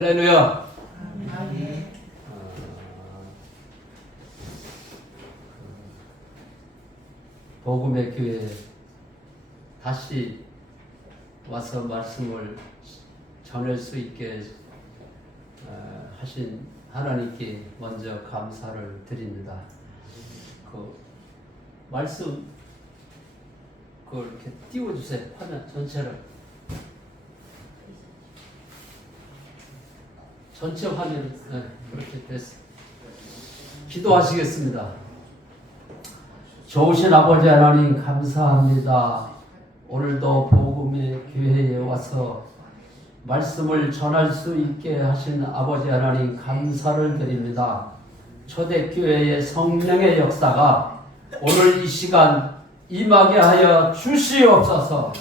할렐루야. 복음의 교회에 다시 와서 말씀을 전할 수 있게 하신 하나님께 먼저 감사를 드립니다. 그 말씀 그걸 이렇게 띄워주세요. 화면 전체를. 전체 화면 그렇게 됐어. 기도하시겠습니다. 좋으신 아버지 하나님 감사합니다. 오늘도 복음의 교회에 와서 말씀을 전할 수 있게 하신 아버지 하나님 감사를 드립니다. 초대교회의 성령의 역사가 오늘 이 시간 임하게 하여 주시옵소서.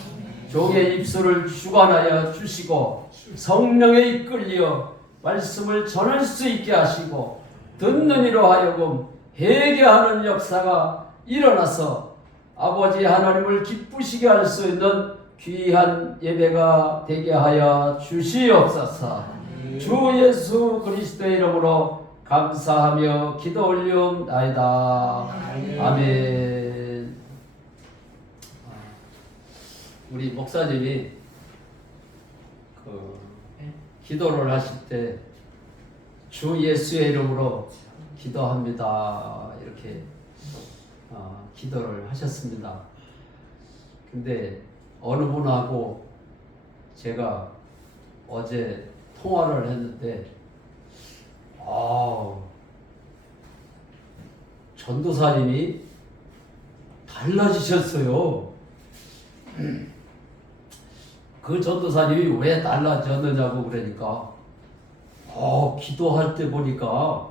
종의 입술을 주관하여 주시고 성령에 이끌려 말씀을 전할 수 있게 하시고 듣는 이로 하여금 회개하는 역사가 일어나서 아버지 하나님을 기쁘시게 할 수 있는 귀한 예배가 되게 하여 주시옵소서. 주 예수 그리스도의 이름으로 감사하며 기도 올리옵나이다. 아멘. 우리 목사님이 기도를 하실 때 주 예수의 이름으로 기도합니다. 이렇게 기도를 하셨습니다. 근데 어느 분하고 제가 어제 통화를 했는데 전도사님이 달라지셨어요. 그 전도사님이 왜 달라졌느냐고 그러니까 기도할 때 보니까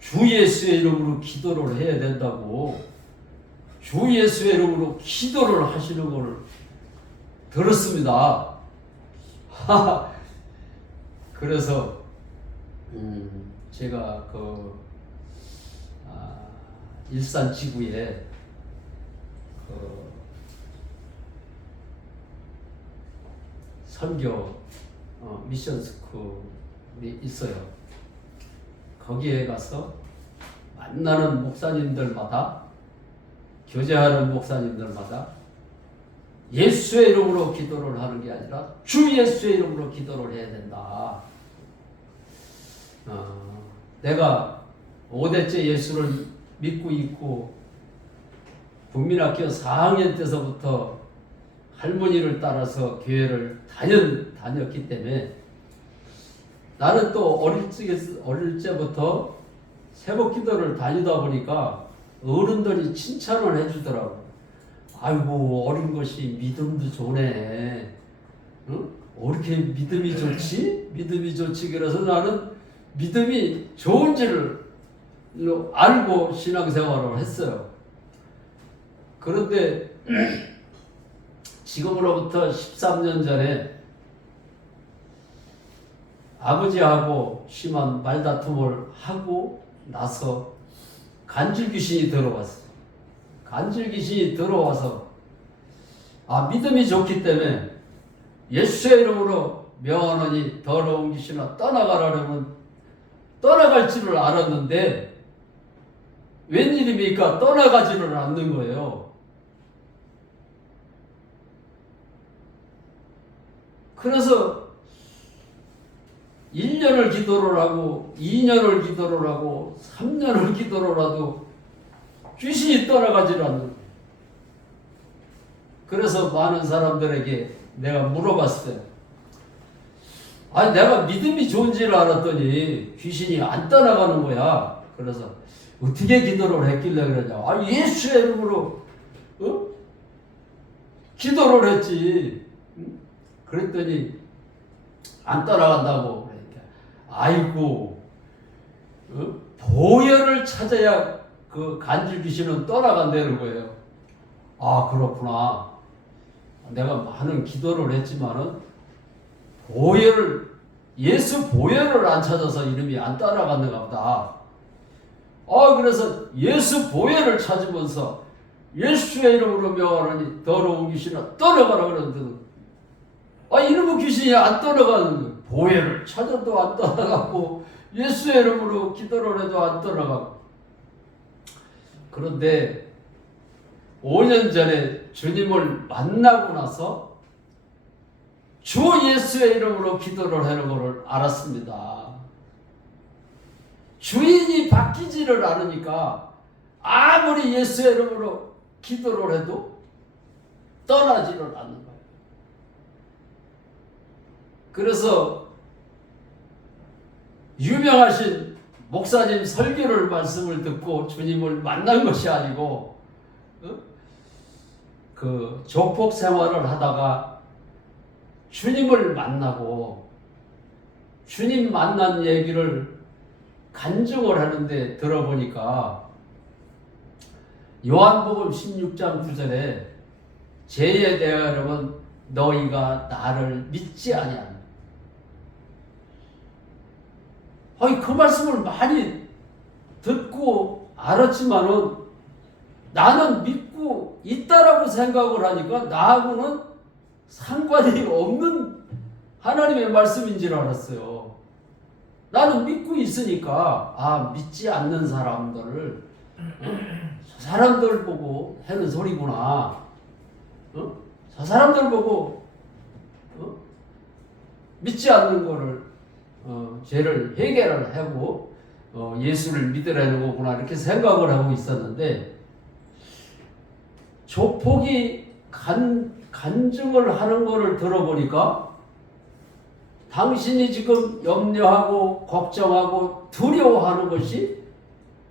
주 예수의 이름으로 기도를 해야 된다고 주 예수의 이름으로 기도를 하시는 걸 들었습니다. 그래서 제가 일산 지구에 선교 미션 스쿨이 있어요. 거기에 가서 만나는 목사님들마다 교제하는 목사님들마다 예수의 이름으로 기도를 하는 게 아니라 주 예수의 이름으로 기도를 해야 된다. 내가 5대째 예수를 믿고 있고 국민학교 4학년 때서부터 할머니를 따라서 교회를 다녔기 때문에 나는 또 어릴 때부터 새벽 기도를 다니다 보니까 어른들이 칭찬을 해주더라고. 아이고 어린 것이 믿음도 좋네. 응? 어떻게 믿음이 좋지? 믿음이 좋지. 그래서 나는 믿음이 좋은지를 알고 신앙생활을 했어요. 그런데 지금으로부터 13년 전에 아버지하고 심한 말다툼을 하고 나서 간질귀신이 들어왔어요. 간질귀신이 들어와서 믿음이 좋기 때문에 예수의 이름으로 명하노니 더러운 귀신아 떠나가라면 떠나갈 줄을 알았는데 웬일입니까? 떠나가지를 않는 거예요. 그래서 1년을 기도를 하고 2년을 기도를 하고 3년을 기도를 해도 귀신이 떠나가지를 않는 거예요. 그래서 많은 사람들에게 내가 물어봤어요. 내가 믿음이 좋은지를 알았더니 귀신이 안 떠나가는 거야. 그래서 어떻게 기도를 했길래 그러냐. 예수의 이름으로 기도를 했지. 그랬더니 안 떠나간다고. 아이고, 보혈을 찾아야 그 간질 귀신은 떠나간다는 거예요. 그렇구나. 내가 많은 기도를 했지만은 예수 보혈을 안 찾아서 이름이 안 따라갔는가 보다. 그래서 예수 보혈을 찾으면서 예수의 이름으로 명하노니 더러운 귀신아 떠나가라 그러는데도 이놈의 귀신이 안 떠나가는 거예요. 보혈을 찾아도 안 떠나가고 예수의 이름으로 기도를 해도 안 떠나가고. 그런데 5년 전에 주님을 만나고 나서 주 예수의 이름으로 기도를 하는 것을 알았습니다. 주인이 바뀌지를 않으니까 아무리 예수의 이름으로 기도를 해도 떠나지를 않는 거예요. 그래서 유명하신 목사님 설교를 말씀을 듣고 주님을 만난 것이 아니고 그 조폭 생활을 하다가 주님을 만나고 주님 만난 얘기를 간증을 하는데 들어보니까 요한복음 16장 9절에 죄에 대하여는 너희가 나를 믿지 아니하느냐. 아니 그 말씀을 많이 듣고 알았지만은 나는 믿고 있다라고 생각을 하니까 나하고는 상관이 없는 하나님의 말씀인 줄 알았어요. 나는 믿고 있으니까 믿지 않는 사람들을 저 사람들 보고 하는 소리구나. 저 사람들 보고 믿지 않는 거를 죄를 해결을 하고 예수를 믿으라는 거구나 이렇게 생각을 하고 있었는데 조폭이 간증을 하는 거를 들어보니까 당신이 지금 염려하고 걱정하고 두려워하는 것이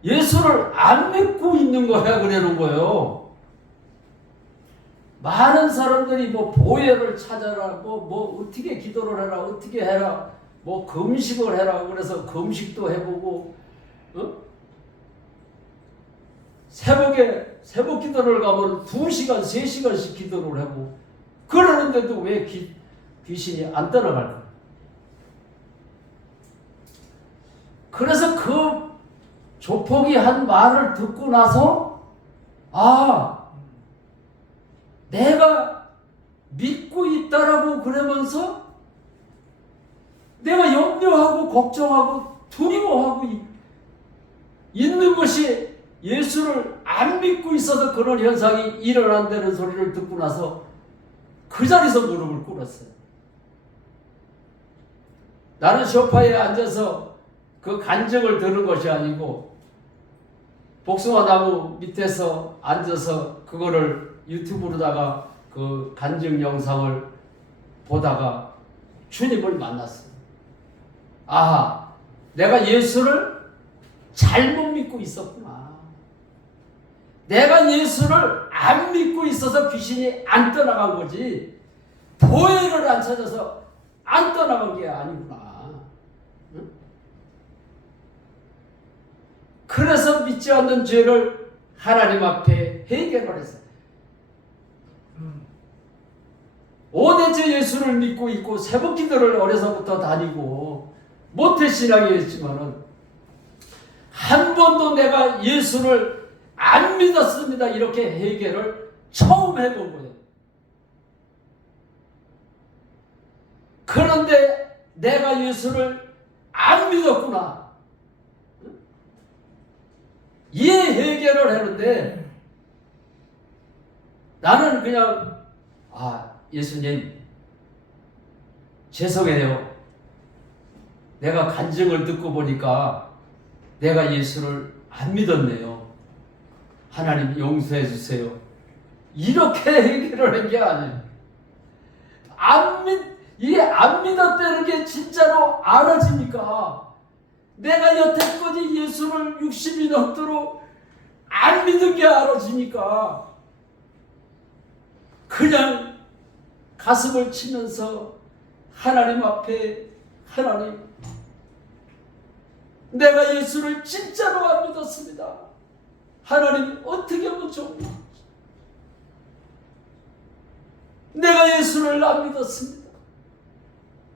예수를 안 믿고 있는 거야 그러는 거예요. 많은 사람들이 뭐 보혈을 찾아라, 뭐 어떻게 기도를 해라, 어떻게 해라, 뭐 금식을 해라 그래서 금식도 해보고, 새벽에 새벽 기도를 가면 2시간, 3시간씩 기도를 하고 그러는데도 왜 귀신이 안 떠나갈까? 그래서 그 조폭이 한 말을 듣고 나서 내가 믿고 있다라고 그러면서 내가 염려하고 걱정하고 두려워하고 있는 것이 예수를 안 믿고 있어서 그런 현상이 일어난다는 소리를 듣고 나서 그 자리에서 무릎을 꿇었어요. 나는 소파에 앉아서 그 간증을 들은 것이 아니고 복숭아 나무 밑에서 앉아서 그거를 유튜브로다가 그 간증 영상을 보다가 주님을 만났어요. 내가 예수를 잘못 믿고 있었구나. 내가 예수를 안 믿고 있어서 귀신이 안 떠나간 거지 보혈을 안 찾아서 안 떠나간 게 아니구나. 그래서 믿지 않는 죄를 하나님 앞에 해결을 했어요. 5대째 예수를 믿고 있고 새벽 기도를 어려서부터 다니고 모태신앙이었지만은 한 번도 내가 예수를 안 믿었습니다. 이렇게 해결을 처음 해본 거예요. 그런데 내가 예수를 안 믿었구나. 이 해결을 했는데 나는 그냥 예수님 죄송해요. 내가 간증을 듣고 보니까 내가 예수를 안 믿었네요. 하나님 용서해 주세요. 이렇게 해결을 한 게 아니에요. 안 믿었다는 게 진짜로 알아지니까 내가 여태까지 예수를 60이 넘도록 안 믿은 게 알아지니까 그냥 가슴을 치면서 하나님 앞에 하나님 내가 예수를 진짜로 안 믿었습니다. 하나님 어떻게 하면 좋을까? 내가 예수를 안 믿었습니다.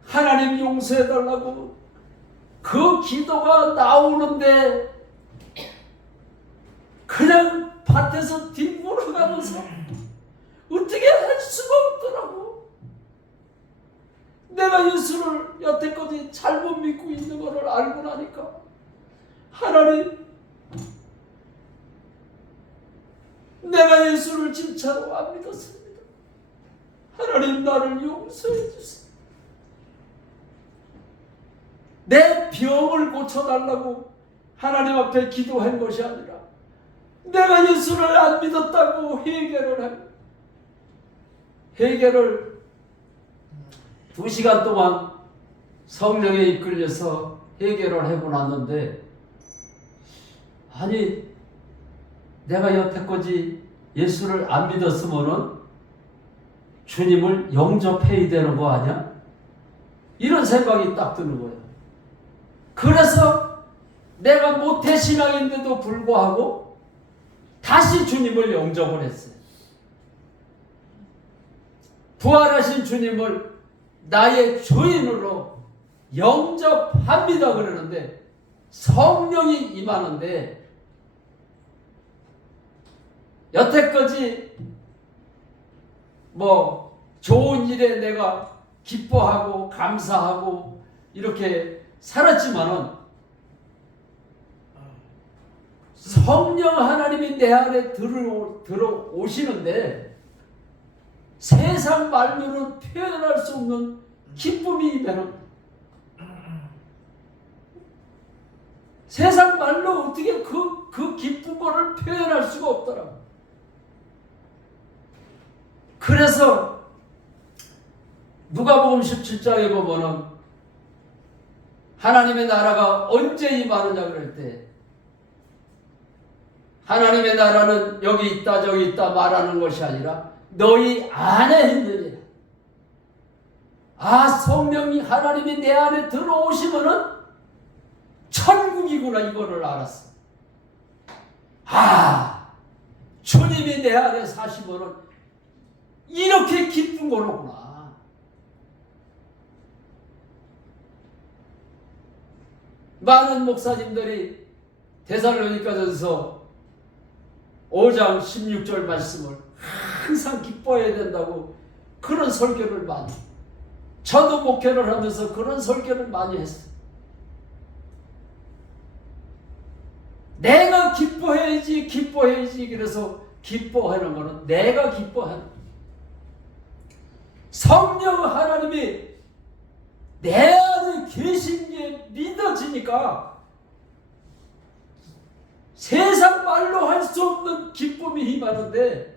하나님 용서해달라고 그 기도가 나오는데 그냥 밭에서 뒹굴어가면서 어떻게 할 수가 없더라고. 내가 예수를 여태까지 잘못 믿고 있는 것을 알고 나니까 하나님, 내가 예수를 진짜로 안 믿었습니다. 하나님, 나를 용서해 주세요. 내 병을 고쳐달라고 하나님 앞에 기도한 것이 아니라 내가 예수를 안 믿었다고 회개를 2시간 동안 성령에 이끌려서 회개를 해고 났는데, 아니 내가 여태까지 예수를 안 믿었으면은 주님을 영접해야 되는 거 아니야? 이런 생각이 딱 드는 거예요. 그래서 내가 모태신앙인데도 불구하고 다시 주님을 영접을 했어요. 부활하신 주님을 나의 주인으로 영접합니다 그러는데, 성령이 임하는데, 여태까지 좋은 일에 내가 기뻐하고 감사하고 이렇게 살았지만은, 성령 하나님이 내 안에 들어오시는데 세상 말로는 표현할 수 없는 기쁨이 임하는, 세상 말로 어떻게 그 기쁨을 표현할 수가 없더라고. 그래서 누가복음 17장에 보면은 하나님의 나라가 언제 임하느냐 그럴 때, 하나님의 나라는 여기 있다 저기 있다 말하는 것이 아니라 너희 안에 있느니라. 성령이 하나님이 내 안에 들어오시면은 천국이구나, 이거를 알았어. 주님이 내 안에 사시면은 이렇게 기쁜 거로구나. 많은 목사님들이 데살로니가전서 5장 16절 말씀을 항상 기뻐해야 된다고 그런 설교를 많이, 저도 목회를 하면서 그런 설교를 많이 했어요. 내가 기뻐해야지. 그래서 기뻐하는 것은 내가 기뻐하는 거예요. 성령 하나님이 내 안에 계신 게 믿어지니까 세상 말로 할 수 없는 기쁨이 임하는데,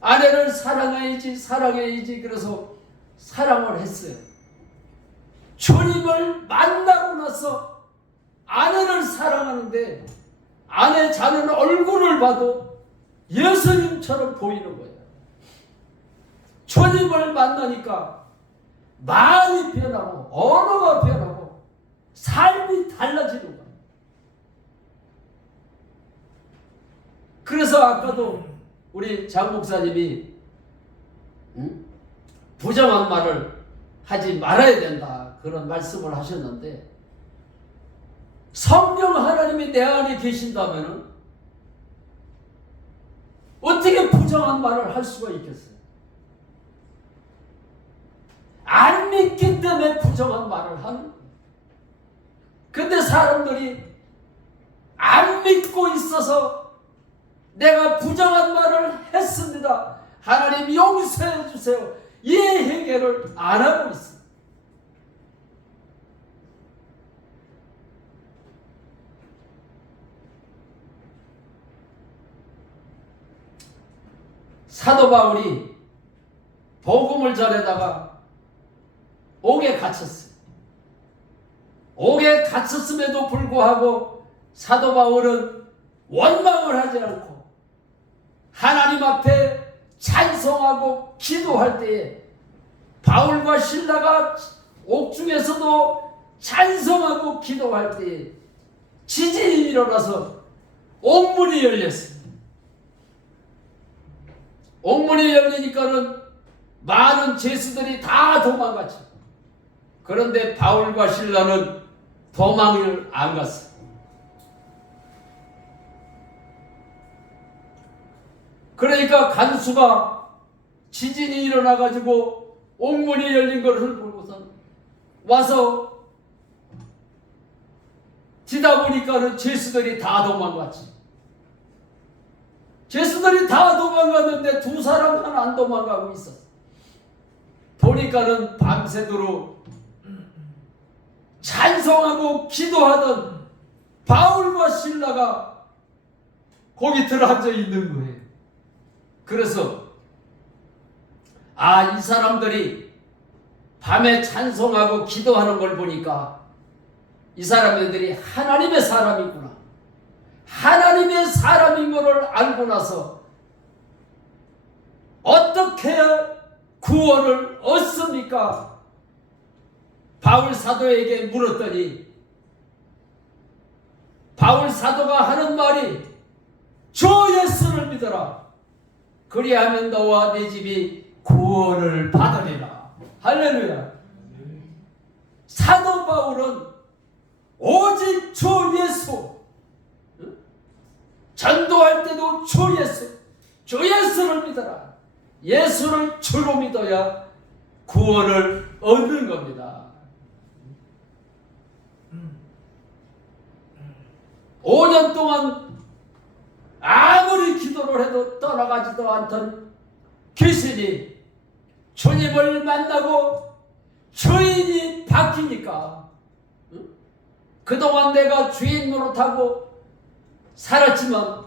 아내를 사랑해야지 그래서 사랑을 했어요. 주님을 만나고 나서 아내를 사랑하는데, 아내 자는 얼굴을 봐도 예수님처럼 보이는 거예요. 주님을 만나니까 말이 변하고 언어가 변하고 삶이 달라지는 거예요. 그래서 아까도 우리 장 목사님이 부정한 말을 하지 말아야 된다 그런 말씀을 하셨는데, 성령 하나님이 내 안에 계신다면 어떻게 부정한 말을 할 수가 있겠어요? 안 믿기 때문에 부정한 말을 하는 거예요. 근데 사람들이 안 믿고 있어서 내가 부정한 말을 했습니다, 하나님 용서해 주세요, 이 회개를 안 하고 있습니다. 사도 바울이 복음을 전에다가 옥에 갇혔어요. 옥에 갇혔음에도 불구하고 사도 바울은 원망을 하지 않고 하나님 앞에 찬송하고 기도할 때에, 바울과 실라가 옥중에서도 찬송하고 기도할 때에 지진이 일어나서 옥문이 열렸어요. 옥문이 열리니까는 많은 죄수들이 다 도망갔죠. 그런데 바울과 실라는 도망을 안 갔어요. 그러니까 간수가 지진이 일어나가지고 옥문이 열린 것을 보고서 와서 지다 보니까는 죄수들이 다 도망갔지. 죄수들이 다 도망갔는데 두 사람만 안 도망가고 있었어. 보니까는 밤새도록 찬송하고 기도하던 바울과 실라가 거기 들어앉아 있는 거예요. 그래서 이 사람들이 밤에 찬송하고 기도하는 걸 보니까 이 사람들이 하나님의 사람이구나. 하나님의 사람인 것을 알고 나서 어떻게 구원을 얻습니까? 바울 사도에게 물었더니 바울 사도가 하는 말이 주 예수를 믿어라. 그리하면 너와 네 집이 구원을 받으리라. 할렐루야. 사도 바울은 오직 주 예수, 전도할 때도 주 예수, 주 예수를 믿어라. 예수를 주로 믿어야 구원을 얻는 겁니다. 5년 동안 아무리 기도를 해도 떠나가지도 않던 귀신이 주님을 만나고 주인이 바뀌니까 그동안 내가 주인 노릇하고 살았지만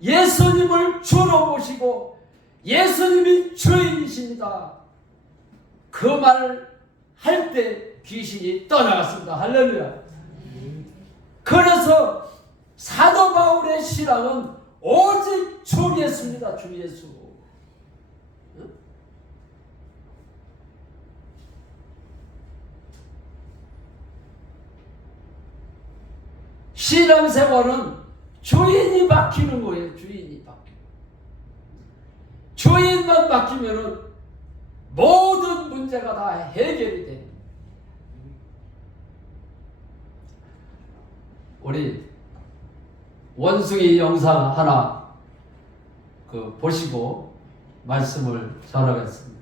예수님을 주로 모시고 예수님이 주인이십니다. 그 말을 할 때 귀신이 떠나갔습니다. 할렐루야. 그래서 사도 바울의 신앙은 오직 주 예수입니다. 주 예수. 신앙생활은 주인이 바뀌는 거예요. 주인이 바뀌는. 주인만 바뀌면은 모든 문제가 다 해결이 돼요. 우리 원숭이 영상 하나 보시고 말씀을 전하겠습니다.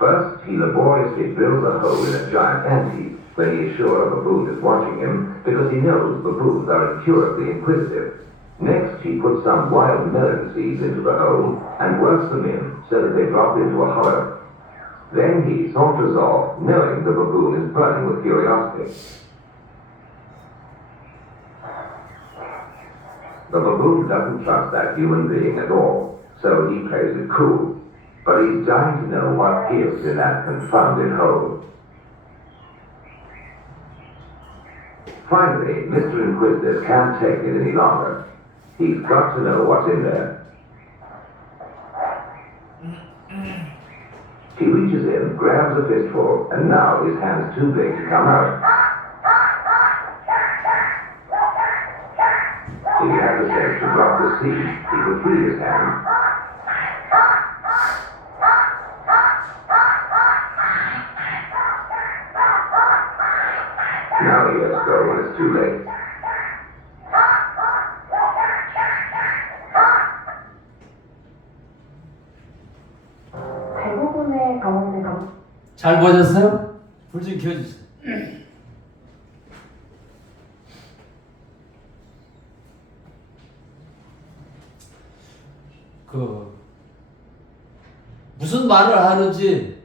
First, he laboriously builds a hole in a giant ant-heap when he is sure a baboon is watching him, because he knows baboons are incurably inquisitive. Next, he puts some wild melon seeds into the hole and works them in so that they drop into a hollow. Then he saunters off, knowing the baboon is burning with curiosity. The baboon doesn't trust that human being at all, so he plays it cool. But he's dying to know what is in that confounded hole. Finally, Mr. Inquisitive can't take it any longer. He's got to know what's in there. He reaches in, grabs a fistful, and now his hand's too big to come out. If he had the sense to drop the seed, he could free his hand. Now he has to go when it's too late. 대부분의 경험들 잘 보셨어요? 불 좀 켜주세요. 무슨 말을 하는지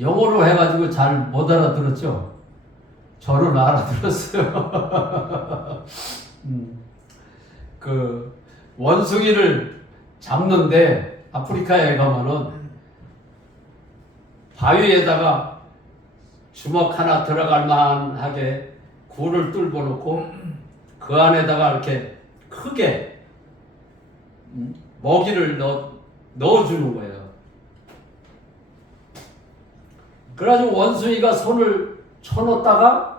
영어로 해가지고 잘 못 알아들었죠? 저는 알아들었어요. 원숭이를 잡는데 아프리카에 가면은 바위에다가 주먹 하나 들어갈 만하게 굴을 뚫고 놓고 그 안에다가 이렇게 크게 먹이를 넣어주는 거예요. 그래가지고 원숭이가 손을 쳐놓다가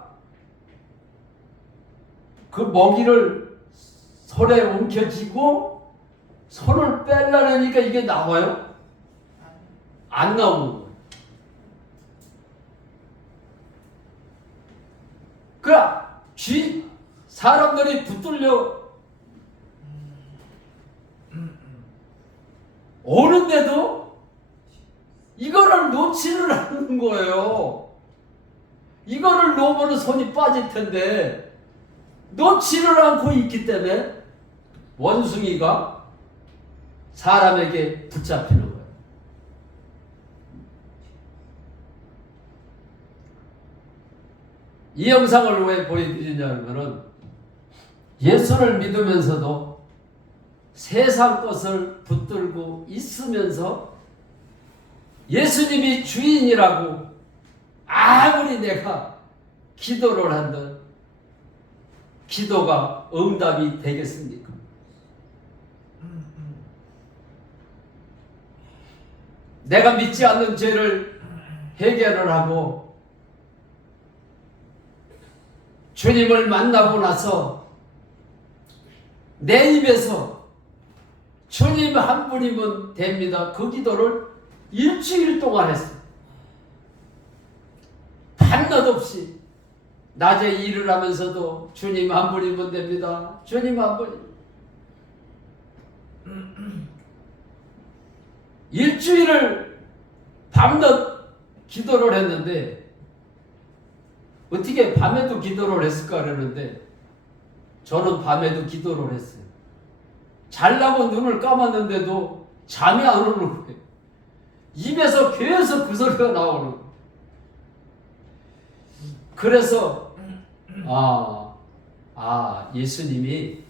그 먹이를 손에 옮겨쥐고 손을 빼려니까 이게 나와요? 안 나오는 거예요. 그러니까 사람들이 붙들려 오는데도 이거를 놓지를 않는 거예요. 이거를 놓으면 손이 빠질 텐데 놓지를 않고 있기 때문에 원숭이가 사람에게 붙잡히는 거예요. 이 영상을 왜 보여드리냐면은 예수를 믿으면서도 세상 것을 붙들고 있으면서 예수님이 주인이라고 아무리 내가 기도를 한들 기도가 응답이 되겠습니까? 내가 믿지 않는 죄를 해결을 하고 주님을 만나고 나서 내 입에서 주님 한 분이면 됩니다. 그 기도를 일주일 동안 했어요. 밤낮 없이 낮에 일을 하면서도 주님 한 분이면 됩니다. 주님 한 분이면. 일주일을 밤낮 기도를 했는데 어떻게 밤에도 기도를 했을까 그러는데 저는 밤에도 기도를 했어요. 자려고 눈을 감았는데도 잠이 안 오는 거예요. 입에서 계속 그 소리가 나오는 거예요. 그래서 예수님이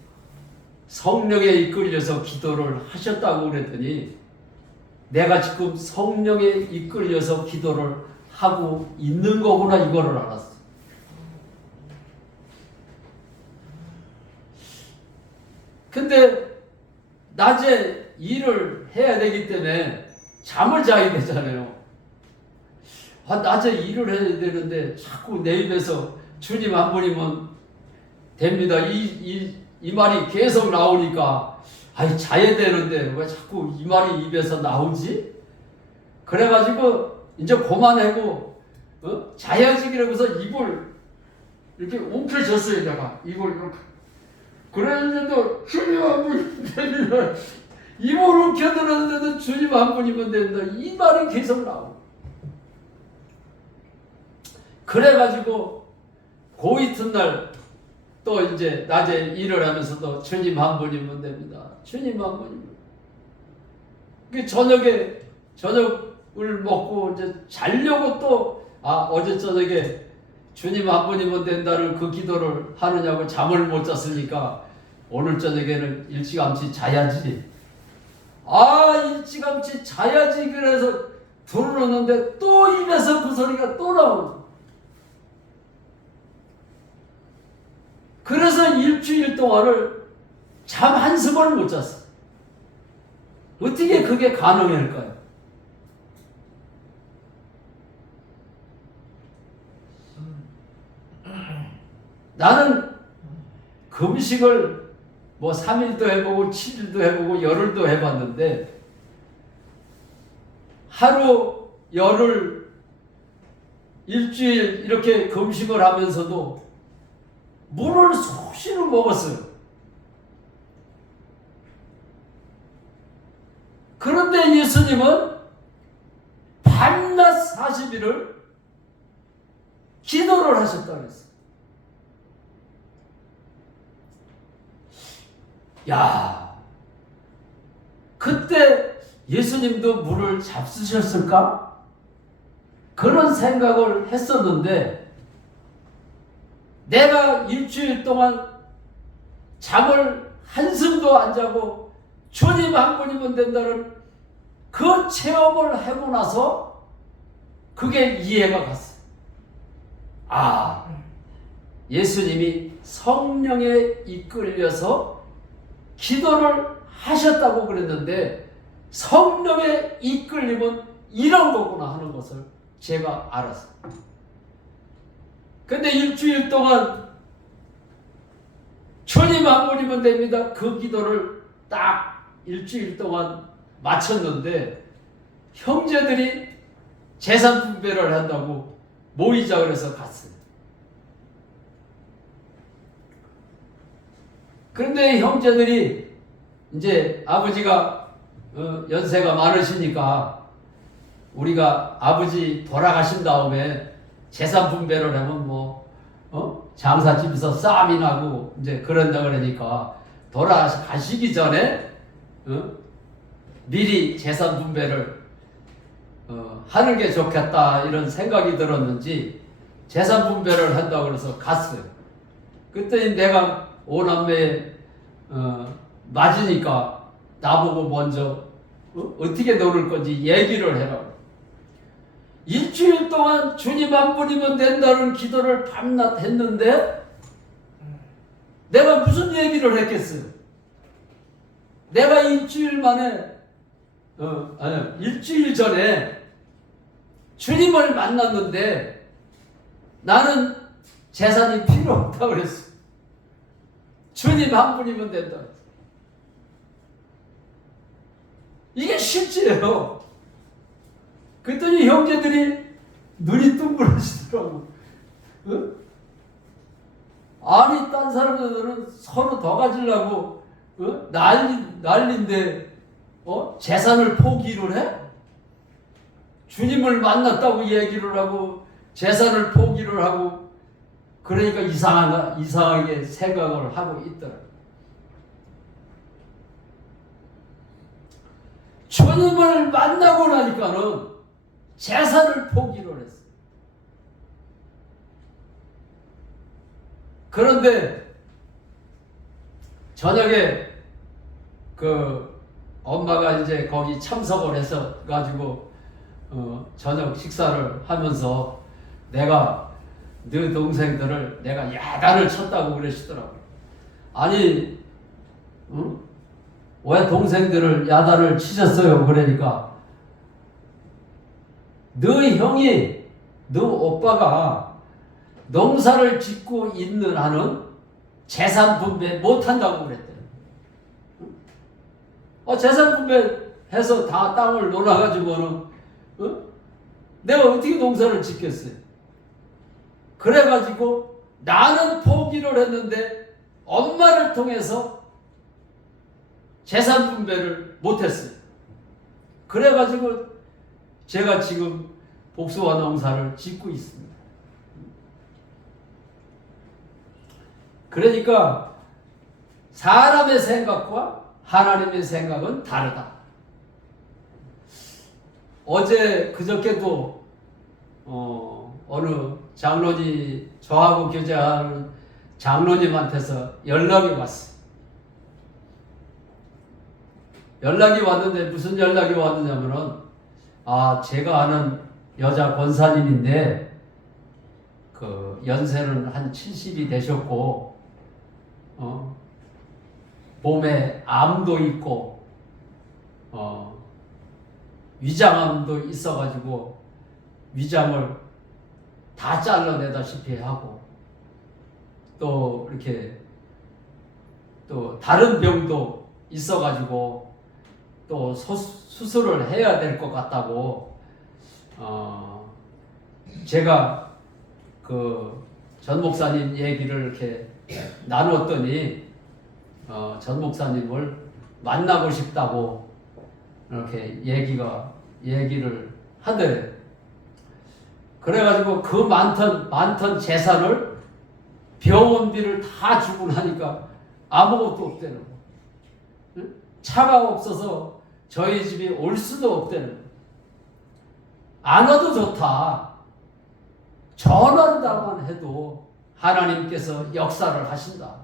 성령에 이끌려서 기도를 하셨다고 그랬더니 내가 지금 성령에 이끌려서 기도를 하고 있는 거구나 이거를 알았어. 근데 낮에 일을 해야 되기 때문에 잠을 자야 되잖아요. 낮에 일을 해야 되는데 자꾸 내 입에서 주님 한 분이면 됩니다. 이 말이 계속 나오니까 자야 되는데 왜 자꾸 이 말이 입에서 나오지? 그래가지고 이제 그만하고 자야지 그러고서 입을 이렇게 움켜쥐었어요. 내가 입을 이렇게. 그랬는데도 주님 한 분이면 됩니다. 입을 움켜들었는데도 주님 한 분이면 된다. 이 말이 계속 나오고. 그래가지고 그 이튿날 또 이제 낮에 일을 하면서도 주님 한 분이면 됩니다. 주님 한 분이면. 그 저녁을 먹고 이제 자려고 또 어제 저녁에 주님 한 분이면 된다는 그 기도를 하느냐고 잠을 못 잤으니까 오늘 저녁에는 일찌감치 자야지. 일찌감치 자야지 그래서 들어놓는데 또 입에서 그 소리가 또 나오는 거예요. 그래서 일주일 동안을 잠 한숨을 못 잤어요. 어떻게 그게 가능할까요? 나는 금식을 3일도 해보고 7일도 해보고 열흘도 해봤는데 하루, 열흘, 일주일 이렇게 금식을 하면서도 물을 수시로 먹었어요. 그런데 예수님은 밤낮 40일을 기도를 하셨다고 했어요. 그때 예수님도 물을 잡수셨을까? 그런 생각을 했었는데 내가 일주일 동안 잠을 한숨도 안 자고 주님 한 분이면 된다는 그 체험을 하고 나서 그게 이해가 갔어요. 예수님이 성령에 이끌려서 기도를 하셨다고 그랬는데 성령의 이끌림은 이런 거구나 하는 것을 제가 알았어요. 근데 일주일 동안 주님 한 분이면 됩니다. 그 기도를 딱 일주일 동안 마쳤는데 형제들이 재산 분배를 한다고 모이자 그래서 갔어요. 그런데 형제들이 이제 아버지가 연세가 많으시니까 우리가 아버지 돌아가신 다음에 재산 분배를 하면 장사집에서 싸움이 나고 이제 그런다 그러니까 돌아가시기 전에 미리 재산 분배를 하는 게 좋겠다 이런 생각이 들었는지 재산 분배를 한다고 그래서 갔어요. 그랬더니 내가 오남매 맞으니까 나보고 먼저 어떻게 노를 건지 얘기를 해라. 일주일 동안 주님 한 분이면 된다는 기도를 밤낮 했는데 내가 무슨 얘기를 했겠어요? 내가 일주일 만에 일주일 전에 주님을 만났는데 나는 재산이 필요 없다고 그랬어. 주님 한 분이면 된다. 이게 실제예요. 그랬더니 형제들이 눈이 둥그러지더라고. 아니 딴 사람들은 서로 더 가지려고 난리인데 재산을 포기를 해? 주님을 만났다고 얘기를 하고 재산을 포기를 하고 그러니까 이상하게 생각을 하고 있더라고요. 주님을 만나고 나니까는 재산을 포기를 했어요. 그런데 저녁에 엄마가 이제 거기 참석을 해서 가지고 저녁 식사를 하면서 내가 너 동생들을 내가 야단을 쳤다고 그러시더라고요. 아니, 왜 동생들을 야단을 치셨어요? 그러니까 너 오빠가 농사를 짓고 있는 한은 재산 분배 못한다고 그랬대요. 재산 분배해서 다 땅을 놀아가지고는 내가 어떻게 농사를 짓겠어요? 그래가지고 나는 포기를 했는데 엄마를 통해서 재산 분배를 못했어요. 그래가지고 제가 지금 복숭아 농사를 짓고 있습니다. 그러니까 사람의 생각과 하나님의 생각은 다르다. 어제 그저께도 어느 장로님 저하고 교제하는 장로님한테서 연락이 왔어요. 연락이 왔는데 무슨 연락이 왔느냐면은 제가 아는 여자 권사님인데 연세는 한 70이 되셨고 몸에 암도 있고 위장암도 있어가지고 위장을 다 잘라내다시피 하고 또 이렇게 또 다른 병도 있어가지고 또 수술을 해야 될 것 같다고 제가 전 목사님 얘기를 이렇게 나눴더니 전 목사님을 만나고 싶다고 이렇게 얘기를 하더래요. 그래가지고 그 많던 재산을 병원비를 다 주고 나니까 아무것도 없대는 거. 응? 차가 없어서 저희 집에 올 수도 없대는 거. 안 와도 좋다. 전화로만 해도 하나님께서 역사를 하신다.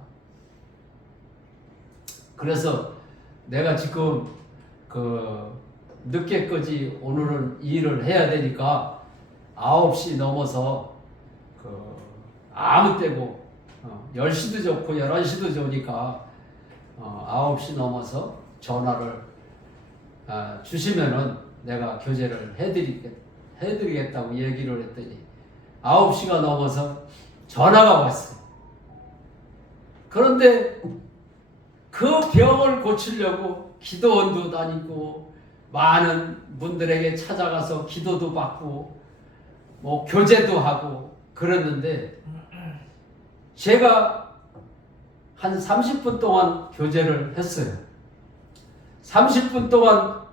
그래서 내가 지금 늦게까지 오늘은 일을 해야 되니까 9시 넘어서 아무 때고 10시도 좋고 11시도 좋으니까 9시 넘어서 전화를 주시면은 내가 교제를 해드리겠다고 얘기를 했더니 9시가 넘어서 전화가 왔어요. 그런데 그 병을 고치려고 기도원도 다니고 많은 분들에게 찾아가서 기도도 받고 뭐 교제도 하고 그랬는데 제가 한 30분 동안 교제를 했어요. 30분 동안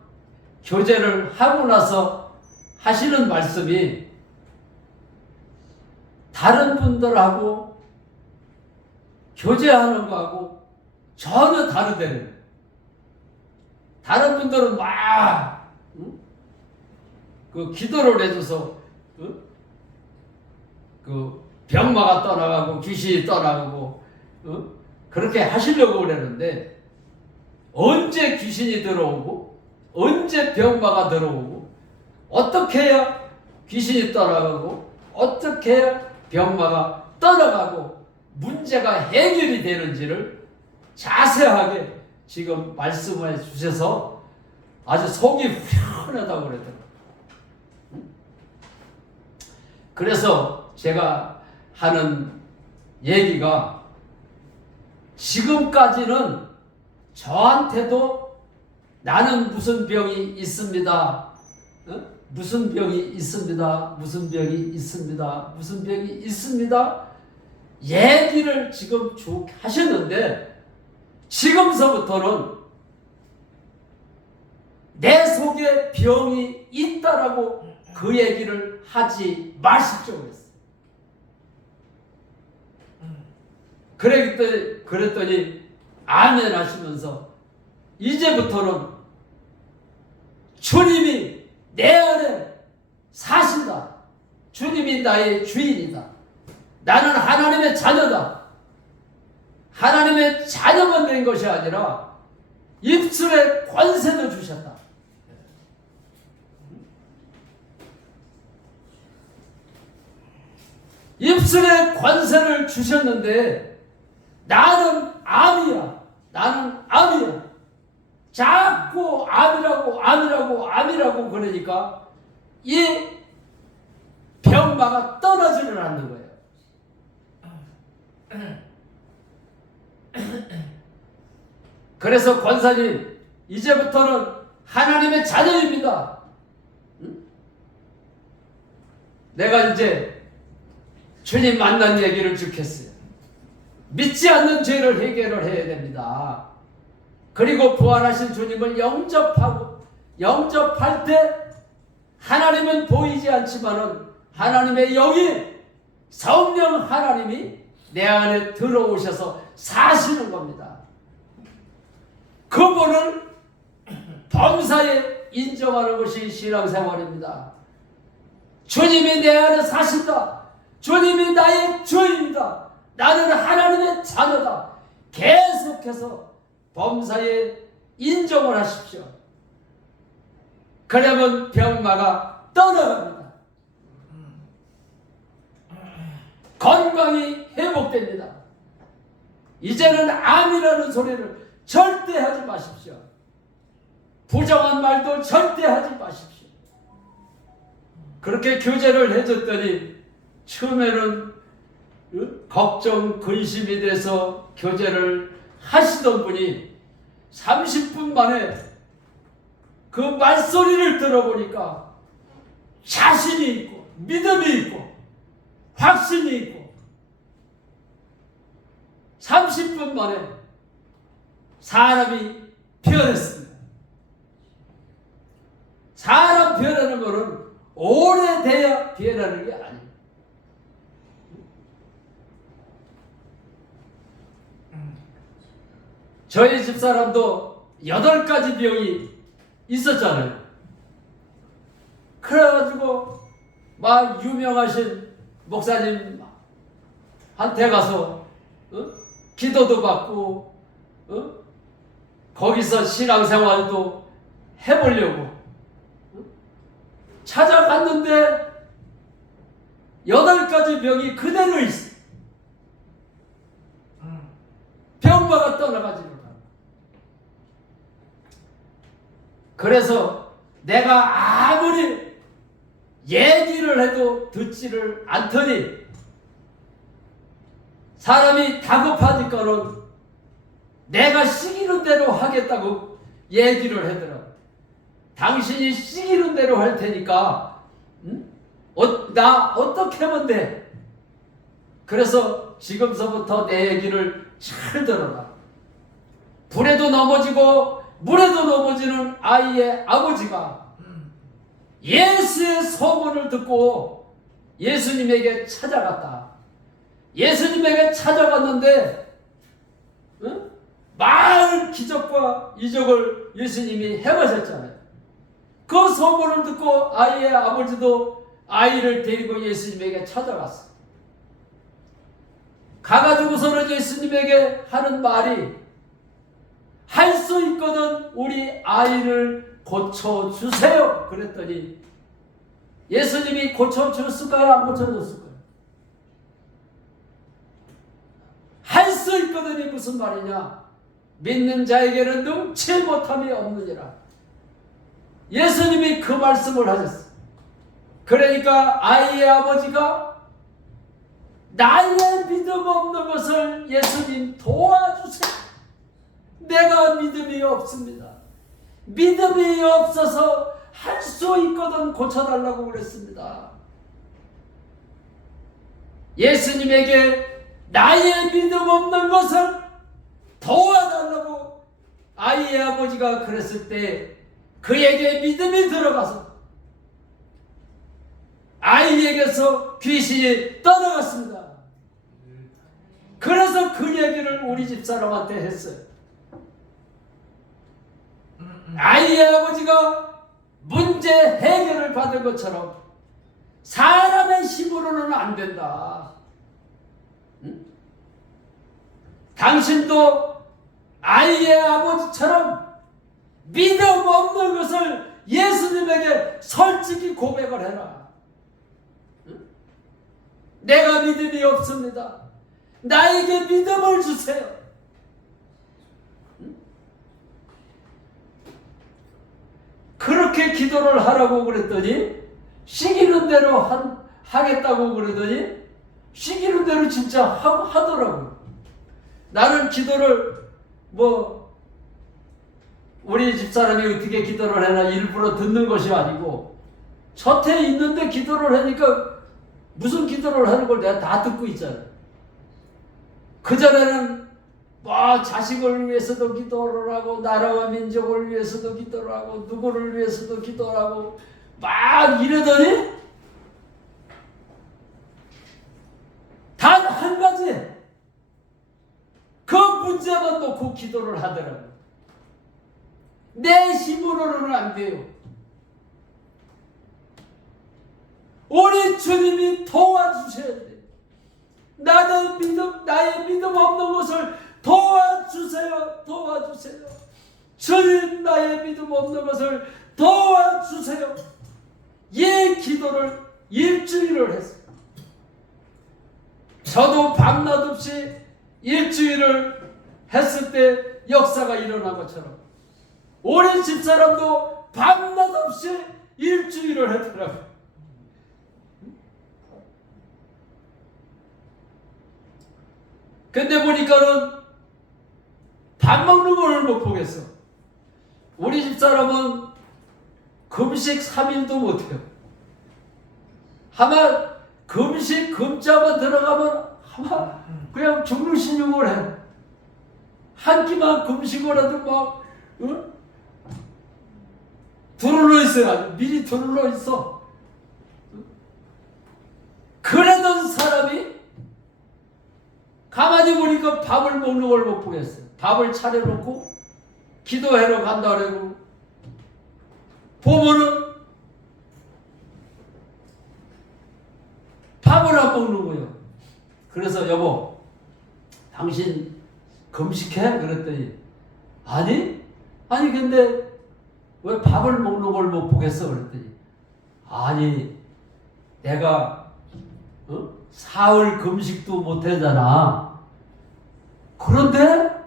교제를 하고 나서 하시는 말씀이 다른 분들하고 교제하는 거하고 전혀 다르대는 거예요. 다른 분들은 막 그 기도를 해줘서 그 병마가 떠나가고 귀신이 떠나가고 그렇게 하시려고 그랬는데 언제 귀신이 들어오고 언제 병마가 들어오고 어떻게 해야 귀신이 떠나가고 어떻게 해야 병마가 떠나가고 문제가 해결이 되는지를 자세하게 지금 말씀해 주셔서 아주 속이 후련하다고 그러더라고요. 그래서 제가 하는 얘기가 지금까지는 저한테도 나는 무슨 병이 있습니다. 무슨 병이 있습니다. 무슨 병이 있습니다. 무슨 병이 있습니다. 얘기를 지금 쭉 하셨는데 지금서부터는 내 속에 병이 있다라고 그 얘기를 하지 마십시오 그랬어요. 그랬더니 아멘 하시면서 이제부터는 주님이 내 안에 사신다. 주님이 나의 주인이다. 나는 하나님의 자녀다. 하나님의 자녀만 된 것이 아니라 입술에 권세도 주셨다. 입술에 권세를 주셨는데 나는 암이야. 나는 암이야. 자꾸 암이라고 그러니까 이 병마가 떠나지를 않는 거예요. 그래서 권사님 이제부터는 하나님의 자녀입니다. 내가 이제 주님 만난 얘기를 쭉 했어요. 믿지 않는 죄를 해결을 해야 됩니다. 그리고 부활하신 주님을 영접할 때 하나님은 보이지 않지만은 하나님의 영이 성령 하나님이 내 안에 들어오셔서 사시는 겁니다. 그분을 범사에 인정하는 것이 신앙생활입니다. 주님이 내 안에 사신다. 주님이 나의 주인이다. 나는 하나님의 자녀다. 계속해서 범사에 인정을 하십시오. 그러면 병마가 떠나갑니다. 건강이 회복됩니다. 이제는 암이라는 소리를 절대 하지 마십시오. 부정한 말도 절대 하지 마십시오. 그렇게 교제를 해줬더니 처음에는 걱정, 근심이 돼서 교제를 하시던 분이 30분 만에 그 말소리를 들어보니까 자신이 있고 믿음이 있고 확신이 있고 30분 만에 사람이 변했습니다. 사람 변하는 것은 오래돼야 변하는 게 아니에요. 저희 집사람도 8가지 병이 있었잖아요. 그래가지고 막 유명하신 목사님한테 가서 기도도 받고 거기서 신앙생활도 해보려고 찾아갔는데 8가지 병이 그대로 있어. 병마가 떠나가지 못하고. 그래서 내가 아무리 얘기를 해도 듣지를 않더니 사람이 다급하니까는 내가 시키는 대로 하겠다고 얘기를 하더라. 당신이 시키는 대로 할 테니까 나 어떻게 하면 돼? 그래서 지금서부터 내 얘기를 잘 들어라. 불에도 넘어지고 물에도 넘어지는 아이의 아버지가 예수의 소문을 듣고 예수님에게 찾아갔다. 예수님에게 찾아갔는데 많은 기적과 이적을 예수님이 행하셨잖아요. 그 소문을 듣고 아이의 아버지도 아이를 데리고 예수님에게 찾아갔어. 가가지고서는 예수님에게 하는 말이 할 수 있거든 우리 아이를 고쳐주세요. 그랬더니 예수님이 고쳐줬을까요? 안 고쳐줬을까요? 할 수 있거든이 무슨 말이냐? 믿는 자에게는 능치 못함이 없느니라. 예수님이 그 말씀을 하셨어요. 그러니까 아이의 아버지가 나의 믿음 없는 것을 예수님 도와주세요. 내가 믿음이 없습니다. 믿음이 없어서 할 수 있거든 고쳐달라고 그랬습니다. 예수님에게 나의 믿음 없는 것을 도와달라고 아이의 아버지가 그랬을 때 그에게 믿음이 들어가서 아이에게서 귀신이 떠나갔습니다. 그래서 그 얘기를 우리 집사람한테 했어요. 아이의 아버지가 문제 해결을 받은 것처럼 사람의 힘으로는 안 된다. 당신도 아이의 아버지처럼 믿음 없는 것을 예수님에게 솔직히 고백을 해라. 내가 믿음이 없습니다. 나에게 믿음을 주세요. 그렇게 기도를 하라고 그랬더니 시키는 대로 하겠다고 그러더니 시키는 대로 진짜 하더라고요. 나는 기도를 우리 집사람이 어떻게 기도를 해나 일부러 듣는 것이 아니고 곁에 있는데 기도를 하니까 무슨 기도를 하는 걸 내가 다 듣고 있잖아요. 그전에는 자식을 위해서도 기도를 하고 나라와 민족을 위해서도 기도를 하고 누구를 위해서도 기도를 하고 막 이러더니 단 한 가지 그 문제만 놓고 기도를 하더라고요. 내 힘으로는 안 돼요. 우리 주님이 도와주셔야 돼요. 나의 믿음 없는 것을 도와주세요. 도와주세요. 주님 나의 믿음 없는 것을 도와주세요. 이 기도를 일주일을 했어요. 저도 밤낮 없이 일주일을 했을 때 역사가 일어난 것처럼 우리 집사람도 밤낮 없이 일주일을 했더라고요. 근데 보니까는 밥 먹는 걸 못 보겠어. 우리 집사람은 금식 3일도 못해요. 아마 금식 금자만 들어가면 아마 그냥 죽는 신용을 해. 한 끼만 금식을 해도 막 두눌러 있어요. 미리 두눌러 있어. 그러던 사람이 가만히 보니까 밥을 먹는 걸 못 보겠어요. 밥을 차려놓고 기도하러 간다 그러고 보면은 밥을 안 먹는 거예요. 그래서 여보, 당신 금식해? 그랬더니 아니 근데 왜 밥을 먹는 걸 못 보겠어? 그랬더니 아니 내가 사흘 금식도 못 하잖아. 그런데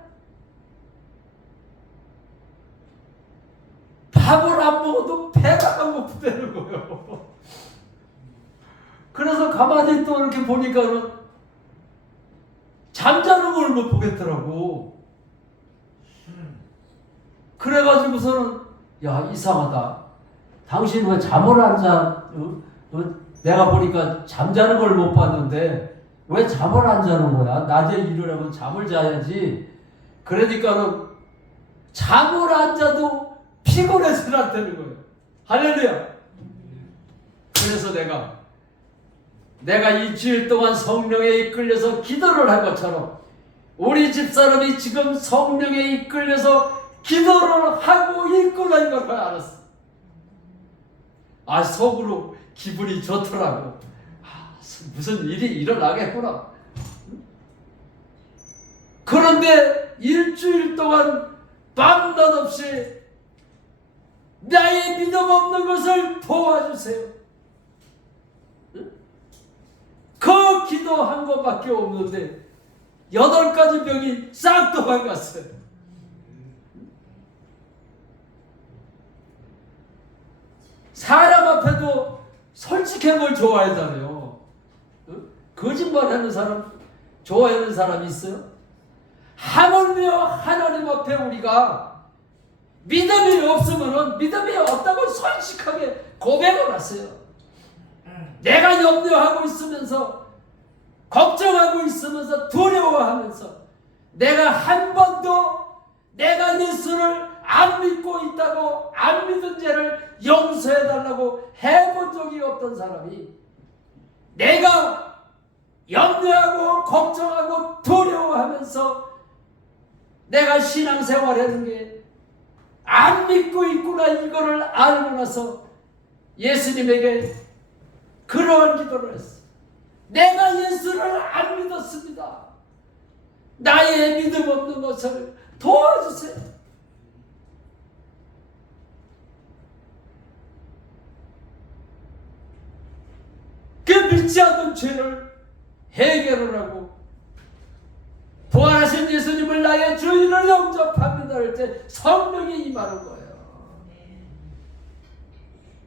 밥을 안 먹어도 배가 고프다는 거예요. 그래서 가만히 또 이렇게 보니까는 잠자는 걸 못 보겠더라고. 그래가지고서는 야 이상하다. 당신 왜 잠을 안 자? 내가 보니까 잠자는 걸 못 봤는데 왜 잠을 안 자는 거야? 낮에 일을 하면 잠을 자야지. 그러니까는 잠을 안 자도 피곤해서 안 되는 거예요. 할렐루야. 그래서 내가 일주일 동안 성령에 이끌려서 기도를 한 것처럼 우리 집사람이 지금 성령에 이끌려서 기도를 하고 있구나 이걸 알았어. 아 속으로 기분이 좋더라고. 아, 무슨 일이 일어나겠구나. 그런데 일주일 동안 밤낮 없이 나의 믿음 없는 것을 도와주세요. 그 기도한 것밖에 없는데 8가지 병이 싹 도망갔어요. 사람 앞에도 솔직한 걸 좋아하잖아요. 거짓말하는 사람 좋아하는 사람이 있어요? 하물며 하나님 앞에 우리가 믿음이 없으면 믿음이 없다고 솔직하게 고백을 하세요. 내가 염려하고 있으면서 걱정하고 있으면서 두려워하면서 내가 한 번도 내가 예수를 안 믿고 있다고 안 믿은 죄를 용서해달라고 해본 적이 없던 사람이 내가 염려하고 걱정하고 두려워하면서 내가 신앙생활하는 게 안 믿고 있구나 이거를 알고 나서 예수님에게 그러한 기도를 했어. 내가 예수를 안 믿었습니다. 나의 믿음 없는 것을 도와주세요. 그 믿지 않는 죄를 해결을 하고 부활하신 예수님을 나의 주인을 영접합니다 할 때 성령이 임하는 거예요.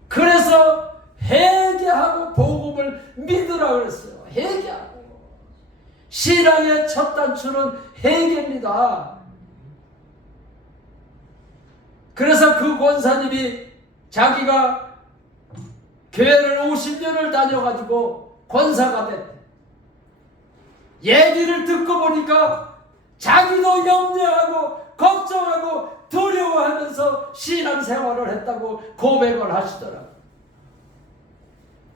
그래서 회개하고 복음을 믿으라 그랬어요. 회개하고. 신앙의 첫 단추는 회개입니다. 그래서 그 권사님이 자기가 교회를 50년을 다녀가지고 권사가 됐대. 얘기를 듣고 보니까 자기도 염려하고 걱정하고 두려워하면서 신앙생활을 했다고 고백을 하시더라고요.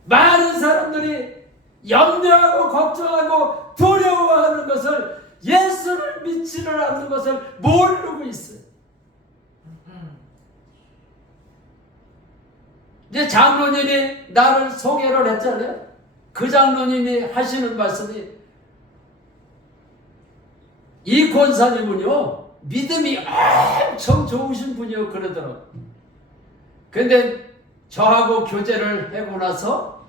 많은 사람들이 염려하고 걱정하고 두려워하는 것을 예수를 믿지를 않는 것을 모르고 있어요. 이제 장로님이 나를 소개를 했잖아요. 그 장로님이 하시는 말씀이 이 권사님은요 믿음이 엄청 좋으신 분이요 그러더라고요. 근데 저하고 교제를 하고 나서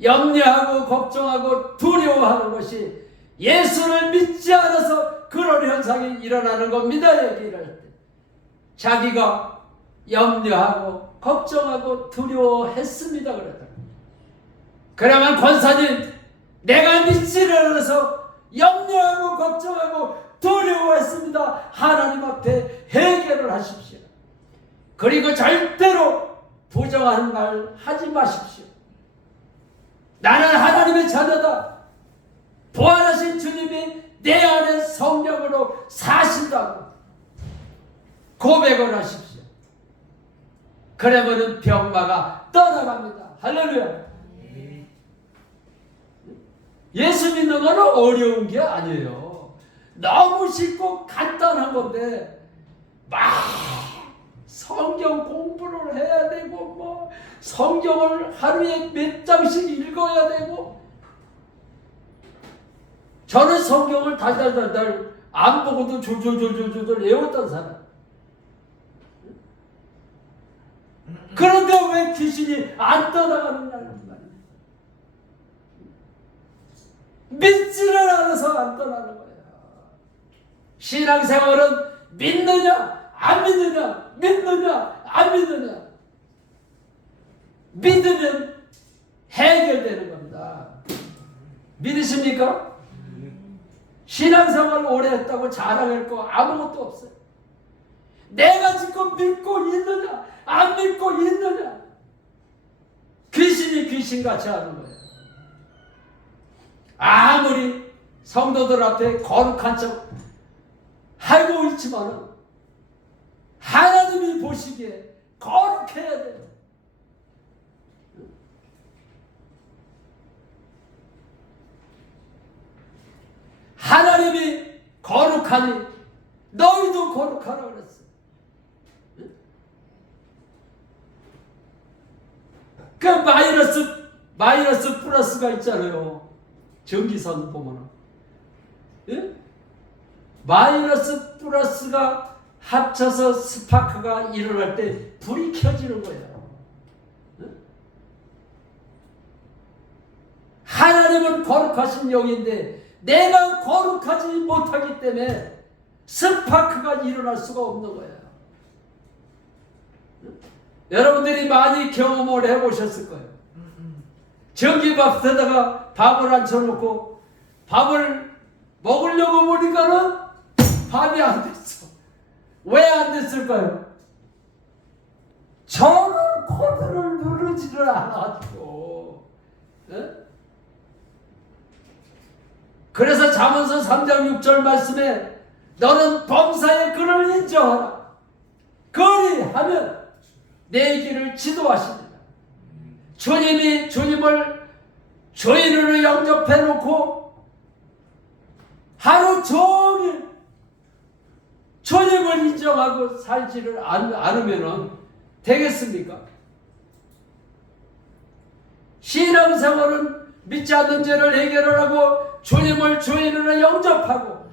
염려하고 걱정하고 두려워하는 것이 예수를 믿지 않아서 그런 현상이 일어나는 겁니다. 얘기를 할 때 자기가 염려하고 걱정하고 두려워했습니다 그러더라고요. 그러면 권사님 내가 믿지를 않아서 염려하고 걱정하고 두려워했습니다. 하나님 앞에 회개를 하십시오. 그리고 절대로 부정하는 말 하지 마십시오. 나는 하나님의 자녀다. 부활하신 주님이 내 안에 성령으로 사신다고 고백을 하십시오. 그러면은 병마가 떠나갑니다. 할렐루야. 예수 믿는 건 어려운 게 아니에요. 너무 쉽고 간단한 건데 막 성경 공부를 해야 되고 뭐 성경을 하루에 몇 장씩 읽어야 되고 저는 성경을 달달달달 안 보고도 졸졸졸졸졸 외웠던 사람. 그런데 왜 귀신이 안 떠나가느냐는 말이에요. 믿지를 않아서 안 떠나는 거예요. 신앙생활은 믿느냐 안 믿느냐 믿느냐 안 믿느냐 믿으면 해결되는 겁니다. 믿으십니까? 신앙생활을 오래 했다고 자랑할 거 아무것도 없어요. 내가 지금 믿고 있느냐 안 믿고 있느냐, 귀신이 귀신같이 하는 거예요. 아무리 성도들 앞에 거룩한 척 하고 있지만은 하나님이 보시기에 거룩해야 돼요. 하나님이 거룩하니 너희도 거룩하라 그랬어. 그 마이너스 플러스가 있잖아요. 전기선 보면은. 예? 마이너스 플러스가 합쳐서 스파크가 일어날 때 불이 켜지는 거예요. 예? 하나님은 거룩하신 영인데 내가 거룩하지 못하기 때문에 스파크가 일어날 수가 없는 거예요. 여러분들이 많이 경험을 해보셨을 거예요. 전기밥에다가 밥을 앉혀놓고 밥을 먹으려고 보니까는 밥이 안 됐어. 왜 안 됐을까요? 저는 코드를 누르지를 않아가지고. 예? 그래서 잠언서 3장 6절 말씀에 너는 범사의 그를 인정하라. 그리하면 내 길을 지도하시리라. 주님이 주님을 주인으로 영접해 놓고 하루 종일 주님을 인정하고 살지를 않으면 되겠습니까? 신앙생활은 믿지 않는 죄를 해결을 하고 주님을 주인으로 영접하고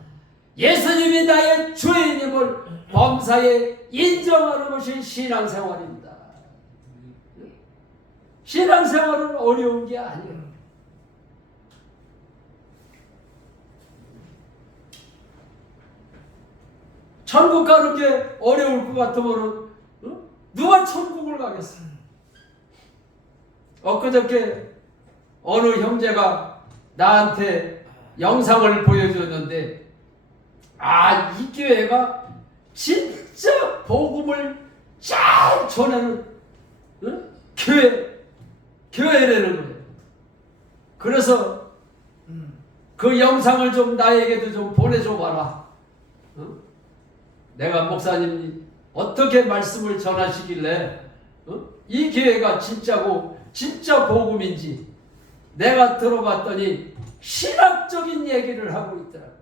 예수님이 나의 주인임을 범사에 인정하는 것이 신앙생활입니다. 신앙생활은 어려운 게 아니에요. 천국 가는 게 어려울 것 같으면 누가 천국을 가겠어? 엊그저께 어느 형제가 나한테 영상을 보여줬는데, 이 교회가 진짜 복음을 잘 전하는 교회라는 거예요. 그래서 그 영상을 좀 나에게도 좀 보내줘 봐라. 내가 목사님이 어떻게 말씀을 전하시길래 이 교회가 진짜고 진짜 복음인지 내가 들어봤더니 신학적인 얘기를 하고 있더라고요.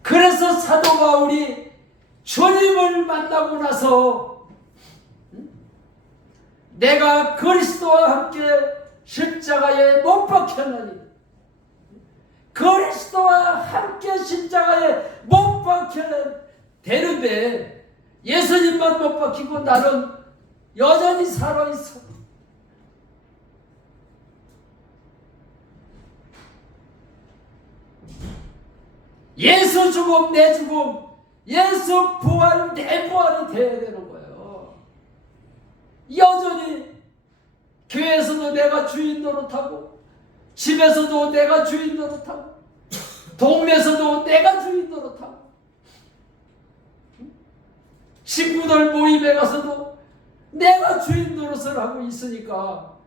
그래서 사도 바울이 주님을 만나고 나서 내가 그리스도와 함께 십자가에 못 박혔나니, 그리스도와 함께 십자가에 못 박혀야 되는데 예수님만 못 박히고 나는 여전히 살아있어. 예수 죽음 내 죽음, 예수 부활 내 부활이 돼야 되는 거예요. 여전히 교회에서도 내가 주인 노릇하고, 집에서도 내가 주인 노릇하고, 동네에서도 내가 주인 노릇하고, 친구들 모임에 가서도 내가 주인 노릇을 하고 있으니까,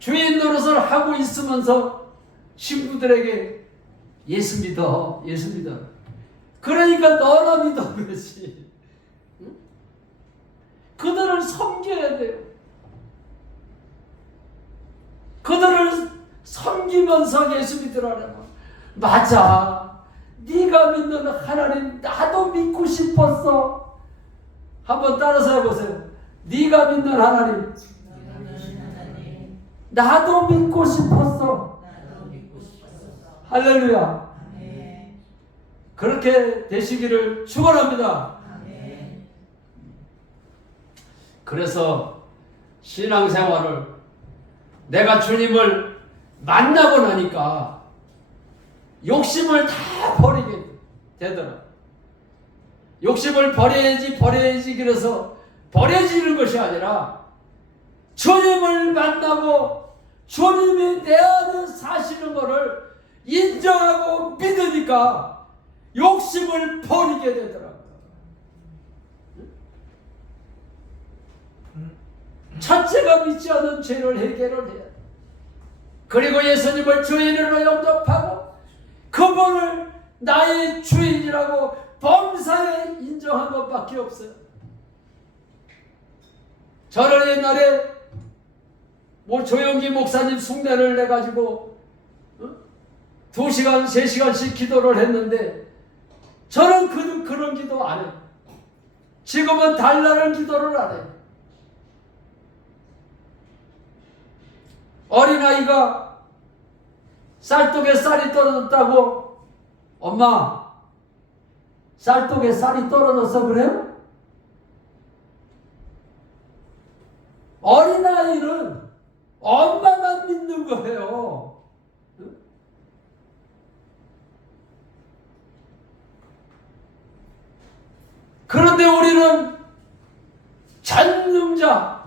주인 노릇을 하고 있으면서 친구들에게 예수 믿어, 예수 믿어. 그러니까 너나 믿어 그렇지. 그들을 섬겨야 돼요. 그들을 섬기면서 예수 믿으라고. 맞아. 네가 믿는 하나님 나도 믿고 싶었어. 한번 따라서 해보세요. 네가 믿는 하나님 나도 믿고 싶었어. 할렐루야. 그렇게 되시기를 축원합니다. 그래서 신앙생활을 내가 주님을 만나고 나니까 욕심을 다 버리게 되더라. 욕심을 버려야지 그래서 버려지는 것이 아니라 주님을 만나고 주님이 내 안에 사시는 것을 인정하고 믿으니까 욕심을 버리게 되더라고요. 첫째가 믿지 않은 죄를 해결을 해야 돼. 그리고 예수님을 주인으로 영접하고 그분을 나의 주인이라고 범사에 인정한 것밖에 없어요. 저는 옛날에 조영기 목사님 숭례를 내가지고 2시간, 3시간씩 기도를 했는데 저는 그런 기도 안 해요. 지금은 달라는 기도를 안 해요. 어린아이가 쌀독에 쌀이 떨어졌다고 엄마 쌀독에 쌀이 떨어져서 그래요? 어린아이는 엄마만 믿는 거예요. 그런데 우리는 전능자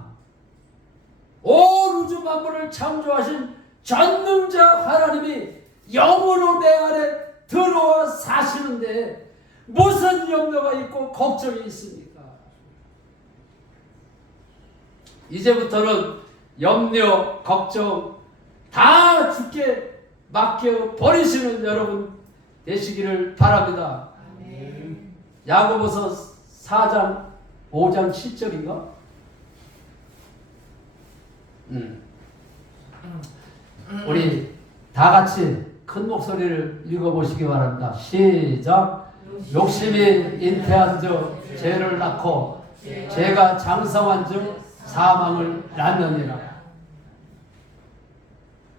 온 우주 만물을 창조하신 전능자 하나님이 영으로 내 안에 들어와 사시는데 무슨 염려가 있고 걱정이 있습니까? 이제부터는 염려, 걱정 다 주께 맡겨 버리시는 여러분 되시기를 바랍니다. 야고보서 4장 5장 7절인가? 우리 다 같이 큰 목소리를 읽어보시기 바랍니다. 시작. 욕심이 잉태한 즉 죄를 낳고 죄가 장성한 즉 사망을 낳느니라.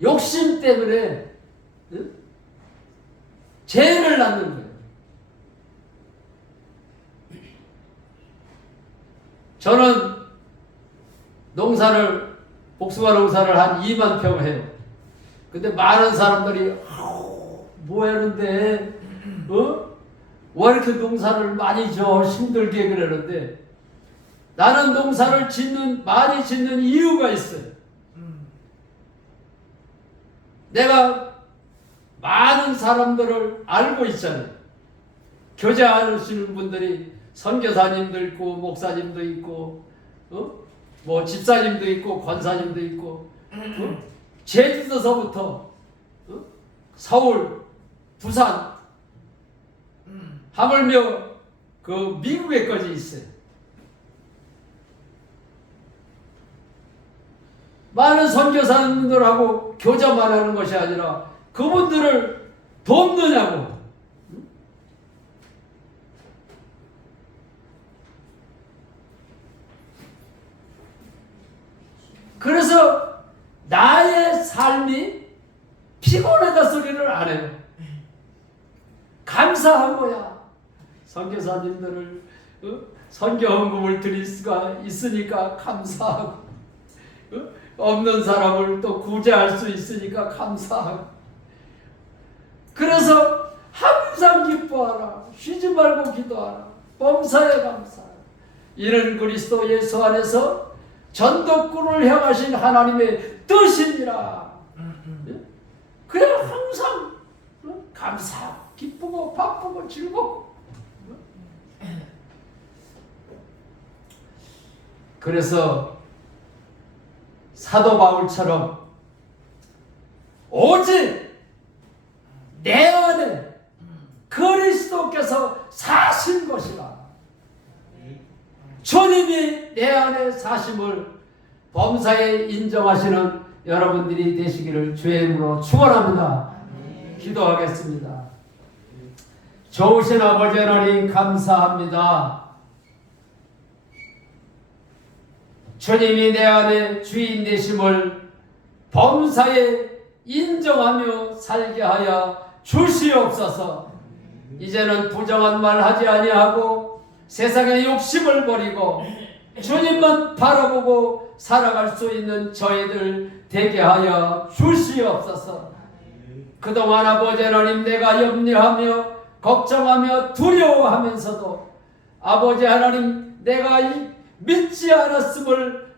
욕심 때문에 죄를 낳는 거예요. 저는 복숭아 농사를 한 2만 평 해요. 근데 많은 사람들이 뭐 하는데 왜 이렇게 농사를 많이 져 힘들게 그러는데 나는 농사를 많이 짓는 이유가 있어요. 내가 많은 사람들을 알고 있잖아요. 교제하시는 분들이 선교사님도 있고 목사님도 있고 뭐 집사님도 있고 권사님도 있고 제주도서부터 서울, 부산, 하물며 그 미국에까지 있어요. 많은 선교사님들하고 교제만 하는 것이 아니라 그분들을 돕느냐고. 그래서 나의 삶이 피곤하다 소리를 안 해요. 감사한 거야. 선교사님들을 선교 헌금을 드릴 수가 있으니까 감사하고 없는 사람을 또 구제할 수 있으니까 감사하고 그래서 항상 기뻐하라. 쉬지 말고 기도하라. 범사에 감사하라. 이는 그리스도 예수 안에서 전덕군을 향하신 하나님의 뜻입니다. 그냥 항상 감사하고 기쁘고 바쁘고 즐겁고 그래서 사도 바울처럼 오직 내 안에 그리스도께서 사신 것이라. 주님이 내 안에 사심을 범사에 인정하시는 여러분들이 되시기를 주의 이름으로 축원합니다. 기도하겠습니다. 좋으신 아버지 하나님 감사합니다. 주님이 내 안에 주인 되심을 범사에 인정하며 살게 하여 주시옵소서. 이제는 부정한 말 하지 아니하고 세상의 욕심을 버리고 주님만 바라보고 살아갈 수 있는 저희들 되게 하여 주시옵소서. 그동안 아버지 하나님 내가 염려하며 걱정하며 두려워하면서도 아버지 하나님, 내가 믿지 않았음을